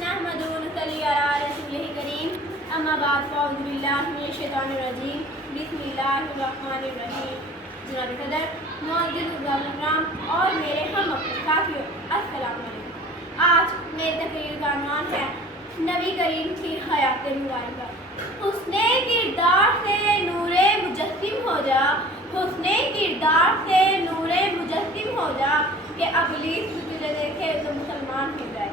नहमदुहु व नसल्ली अला रसूलिल करीम अम्मा बाद फ़अऊज़ु बिल्लाहि मिनश शैतानिर रजीम बिस्मिल्लाहिर रहमानिर रहीम। जनाब सदर, मुअज़्ज़िज़ इकराम और मेरे हम साथियों, अस्सलाम वालेकुम। आज मेरी तकरीर का उन्वान है नबी करीम की हयात मुबारका। हुस्ने किरदार से नूरे मुजस्सिम हो जा, हुस्ने किरदार से नूरे मुजस्सिम हो जा कि इब्लीस तुझे देखे तो मुसलमान हो जाए।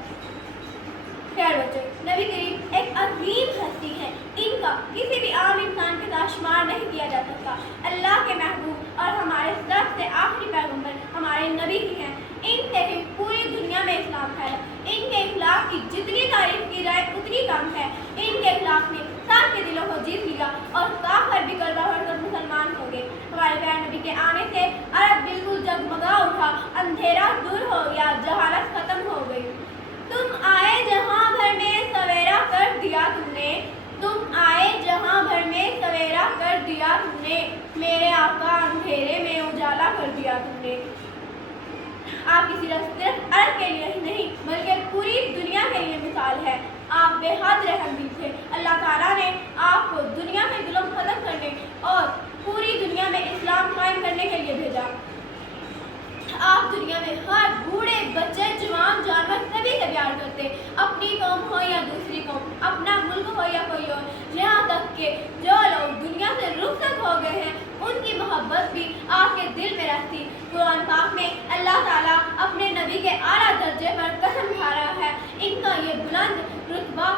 प्यारे बच्चों, नबी करीम एक अजीम हस्ती है। इनका किसी भी आम इंसान के साथ शुमार नहीं किया जा सकता। अल्लाह के महबूब और हमारे सबसे आखिरी पैगंबर हमारे नबी ही हैं। इनसे ही पूरी दुनिया में इस्लाम है। इनके इखलाक की जितनी तारीफ की जाए उतनी कम है। इनके इखलाक ने सबके दिलों को जीत लिया और काफिर भी कलमा पढ़कर मुसलमान हो गए। हमारे प्यारे नबी के आने से अरब बिल्कुल जगमगा उठा, अंधेरा दूर हो गया, जहालत खत्म हो गई। तुम आए जहां भर में सवेरा कर दिया तुमने, तुम आए जहां भर में सवेरा कर दिया तुमने, मेरे आका अंधेरे में उजाला कर दिया तुमने। आपकी सिर्फ अरब के लिए ही नहीं बल्कि पूरी दुनिया के लिए मिसाल है। आप बेहद रहमदिल थे। अल्लाह ताला ने आपको दुनिया में जुल्म खत्म करने और पूरी दुनिया में इस्लाम कायम करने के लिए भेजा। आप दुनिया में हर बूढ़े बच्चे जवान जानवर सभी से प्यार करते, अपनी कौम हो या दूसरी कौम, अपना मुल्क हो या कोई और, यहाँ तक कि जो लोग दुनिया से रुखसत हो गए हैं उनकी मोहब्बत भी आपके दिल में रहती। कुरान पाक में अल्लाह ताला अपने नबी के आला दर्जे पर कसम खा रहा है। इनका ये बुलंद रुतबा,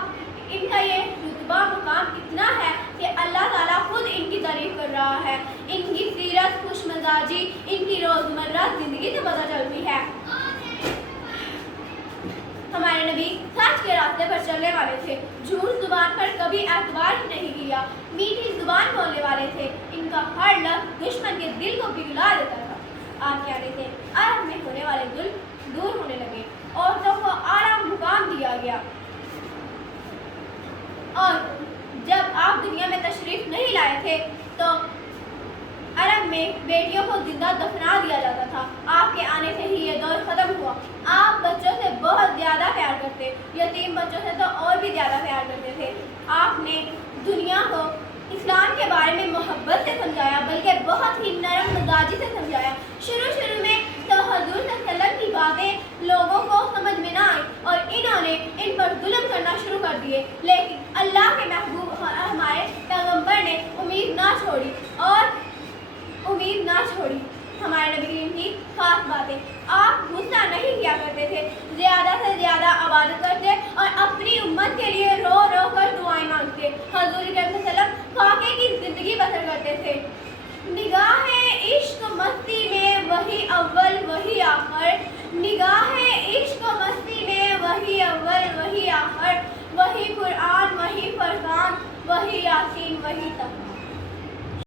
इनका ये रुतबा मुकाम इतना है कि अल्लाह ताला खुद इनकी तारीफ कर रहा है। इनकी सीरत, खुशमिजाजी इनकी रोजमर्रा जिंदगी से पता चलती है। हमारे नबी सच के रास्ते पर चलने वाले थे, झूठ जुबान पर कभी एतबार ही नहीं किया, मीठी जुबान बोलने वाले थे। इनका हर लफ्ज़ दुश्मन के दिल को पिघला देता था। आप क्या कहते हैं, अरब में होने वाले जुल्म दूर होने लगे, औरतों को आला मुकाम दिया गया। और जब आप दुनिया में तशरीफ नहीं लाए थे तो अरब में बेटियों को जिंदा दफना दिया जाता था। आपके आने से ही ये दौर खत्म हुआ। आप बच्चों से बहुत ज़्यादा प्यार करते, यतीम बच्चों से तो और भी ज़्यादा प्यार करते थे। आपने दुनिया को इस्लाम के बारे में मोहब्बत से समझाया, बल्कि बहुत ही नरम मिजाजी से समझाया। शुरू में तो हुजूर सल्लल्लाहु की बातें लोगों को समझ में ना आई और इन्होंने इन पर जुल्म करना शुरू कर दिए, लेकिन अल्लाह के महबूब हमारे पैगंबर ने उम्मीद ना छोड़ी और उम्मीद ना छोड़ी। हमारे नबी करीम की खास बातें, आप गुस्सा नहीं किया करते थे, ज़्यादा से ज़्यादा इबादत करते और अपनी उम्मत के लिए रो रो कर दुआएं मांगते। हुजूर सल्लल्लाहु अलैहि वसल्लम फाके की ज़िंदगी बसर करते थे। निगाहें इश्क मस्ती में वही अव्वल वही आखिर, निगाहें इश्क मस्ती